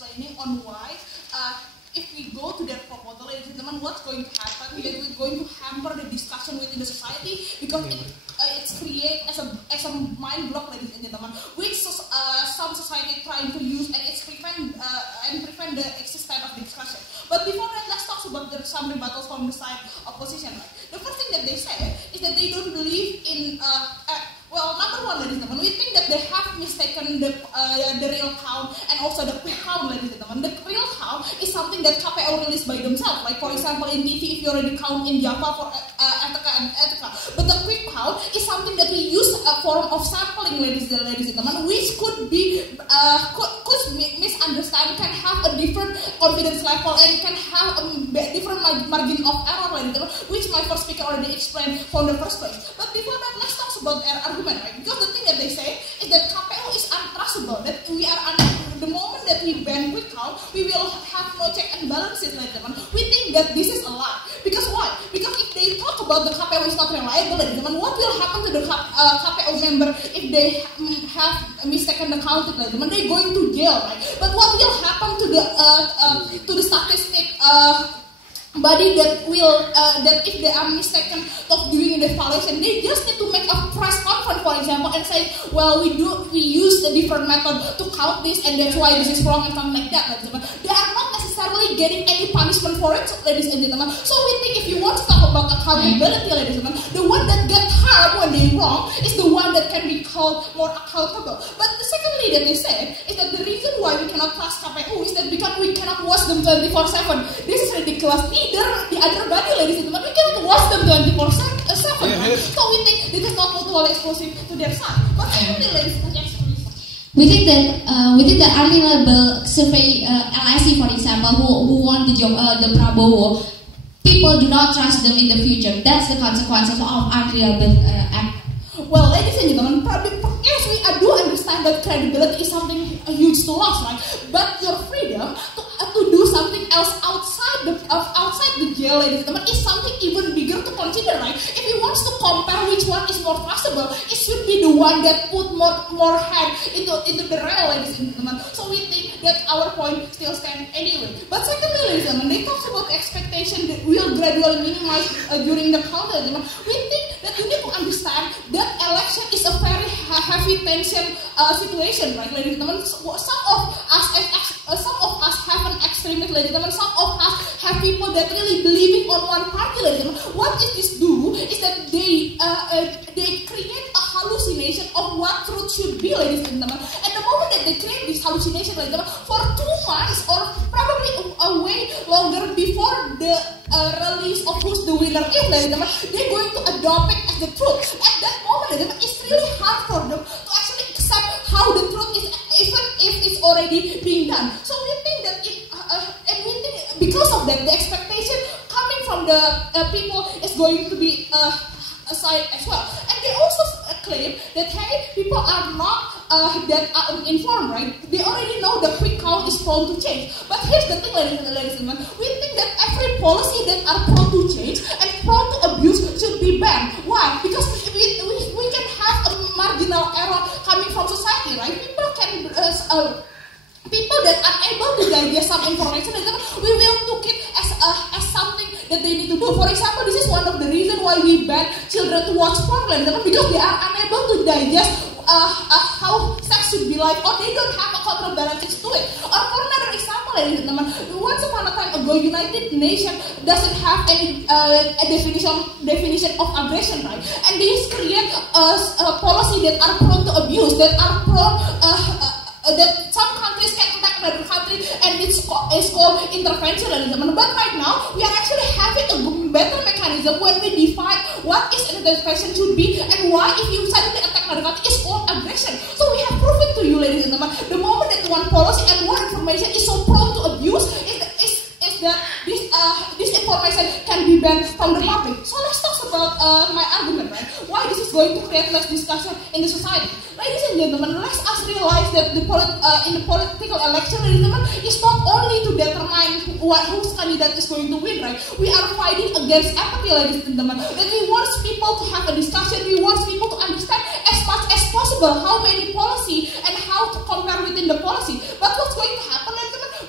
explaining on why if we go to that proposal, ladies and gentlemen, what's going to happen? That we're going to hamper the discussion within the society because it's create as a mind block, ladies and gentlemen, which some society trying to use and it's prevent the existence of discussion. But before that, let's talk about some rebuttals from the side opposition. Right? The first thing that they say is that they don't believe in well, number one, ladies and gentlemen, we think that they have mistaken the real count and also the quick count, ladies and gentlemen. The real count is something that KPU released by themselves. Like, for example, in TV, if you already count in Java for Etika and Etika. But the quick count is something that we use a form of sampling, ladies and gentlemen, which could be could misunderstand, can have a different confidence level and can have a different margin of error, ladies and gentlemen, which my first speaker already explained from the first place. But before that, let's talk about argument, right? Because the thing that they say is that KPU is untrustable. That we are the moment that we ban quick count, we will have no check and balances, ladies and gentlemen. We think that this is a lie. Because why? Because if they talk about the KPU is not reliable, ladies and gentlemen, what will happen to the KPU member if they have mistaken the count, ladies and gentlemen? They're going to jail, right? But what will happen to the statistic body that will that if they are mistaken of doing the evaluation, they just need to make a press conference, for example, and say, well, we use a different method to count this, and that's why this is wrong and something like that, ladies and gentlemen. They are not necessarily getting any punishment for it, ladies and gentlemen. So we think if you want to talk about accountability, ladies and gentlemen, the one that get harmed when they wrong is the one that can be called more accountable. But the secondly that they said is that the reason why we cannot trust KPU is that because we cannot watch them 24/7. This is ridiculous. Either the other body, ladies and gentlemen, we cannot watch them 24/7. So we think this is not mutually exclusive to their side. But secondly, ladies and gentlemen, we think that unreliable survey, LSE for example, who won the job, the Prabowo, people do not trust them in the future. That's the consequences of unreliable act. Well, ladies and gentlemen, yes, we do understand that credibility is something huge to loss, right? But your freedom to do something else outside the jail, ladies and gentlemen, is something even bigger to consider, right? If you want to compare which one is more trustable, it should be the one that put more head into the rail, ladies and gentlemen. So we think that our point still stands anyway. But secondly, ladies and gentlemen, they talk about expectation that will gradually minimize during the count, ladies and gentlemen. We think that you need to understand that election is a very heavy tension situation, right, ladies and gentlemen? Some of us have an extremist, ladies and gentlemen. Some of us have people that really believing on one party, ladies and gentlemen. What this do is that they create a hallucination of what truth should be, ladies and gentlemen. And the moment that they create this hallucination, ladies and gentlemen, for 2 months or probably a way longer before the release of who's the winner is, ladies and gentlemen, they're going to adopt it as the truth. At that moment, ladies and gentlemen, it's really hard for them to actually accept how the truth is, even if it's already being done. So we think that and we think because of that, the expectation coming from the people is going to be aside as well. And they also claim that, hey, people are not that are informed, right? They already know the quick count is prone to change. But here's the thing, ladies and gentlemen, we think that every policy that are prone to change and prone to abuse should be banned. Why? Because we can have a marginal error coming from society, right? People that are able to digest some information, we will look it as something that they need to do. For example, this is one of the reasons why we ban children to watch porn, because they are unable to digest how sex should be like, or they don't have a counterbalances to it. Or for another example, ladies and gentlemen, once upon a time ago, United Nations doesn't have any definition of aggression, right? And these create a policy that are prone to abuse, that are prone that some countries can attack another country, and it's called intervention. But right now, we are actually having a better mechanism when we define what is an intervention should be and why if you suddenly attack another country is called aggression. So we have proven to you, ladies and gentlemen, the moment that one policy and one information is so prone to abuse is that this information can be banned from the public. So let's talk about my argument, right? Why this is going to create less discussion in the society. Ladies and gentlemen, let us realize that in the political election, ladies and gentlemen, it's not only to determine whose candidate is going to win, right? We are fighting against apathy, ladies and gentlemen. That we want people to have a discussion, we want people to understand as much as possible how many policy and how to compare within the policy. But what's going to happen, ladies and gentlemen?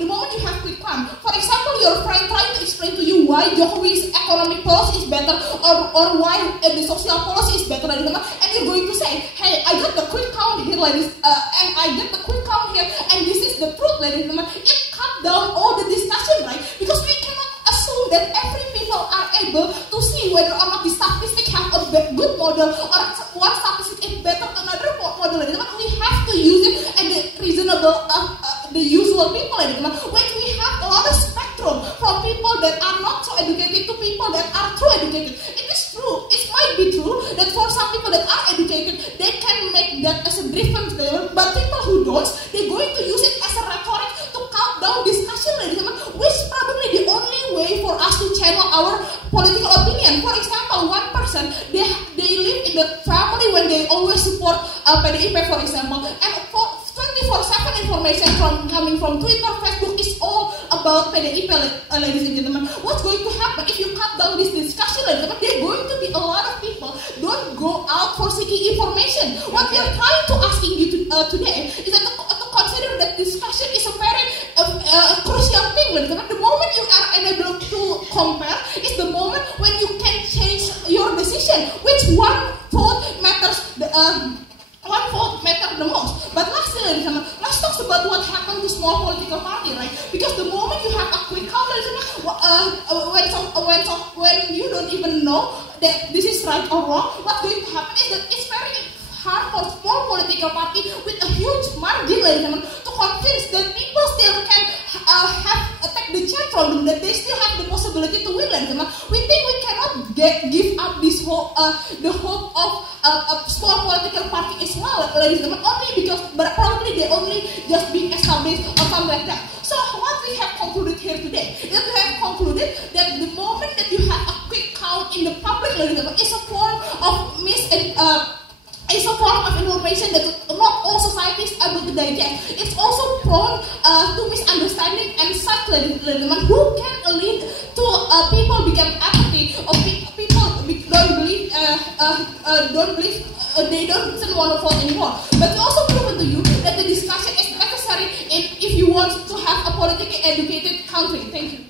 your friend trying to explain to you why Jokowi's economic policy is better or why the social policy is better, and you're going to say, hey, I got the quick count here, ladies, and I get the quick count here, and this is the truth, ladies and gentlemen. It cut down all the discussion, right? Because we cannot assume that every people are able to see whether or not the statistic have a good model or one statistic is better than another model. We have to use it and the reasonable, the usual people. When we have a lot of spectrum from people that are not so educated to people that are true educated. It is true. It might be true that for some people that are educated, they can make that as a difference. But people who don't, they're going to use it as a rhetoric to calm down discussion, which probably the only way for us to channel our political opinion. For example, one person, they live in the family when they always support PDIP, for example, and for 24/7 information coming from Twitter, Facebook is all about PDIP, ladies and gentlemen. What's going to happen if you cut down this discussion, ladies and gentlemen? There are going to be a lot of people don't go out for seeking information. What we are trying to asking you today is that to consider that discussion is a very crucial thing, ladies and gentlemen. The moment you are unable to compare is the moment when you can change your decision. Which one vote matters? One vote matters the most. But lastly, ladies and gentlemen, let's talk about what happened to small political party, right? Because the moment you have a quick count, ladies and gentlemen, when you don't even know that this is right or wrong, what's going to happen is that it's very hard for small political party with a huge margin, ladies and gentlemen, to convince that people still can take the chance from them, that they still have the possibility to win, ladies and gentlemen. We think we cannot give up this hope, the hope of a small political party as well, ladies and gentlemen, only because probably they only just being established or something like that. So what we have concluded here today is that we have concluded that the moment that you have a quick count in the public, ladies and gentlemen, is a form of it's a form of information that not all societies are able to digest. It's also prone to misunderstanding and such, ladies and gentlemen, who can lead to people become apathy or people don't believe they don't want to vote anymore. But we also proven to you that the discussion is necessary if you want to have a politically educated country. Thank you.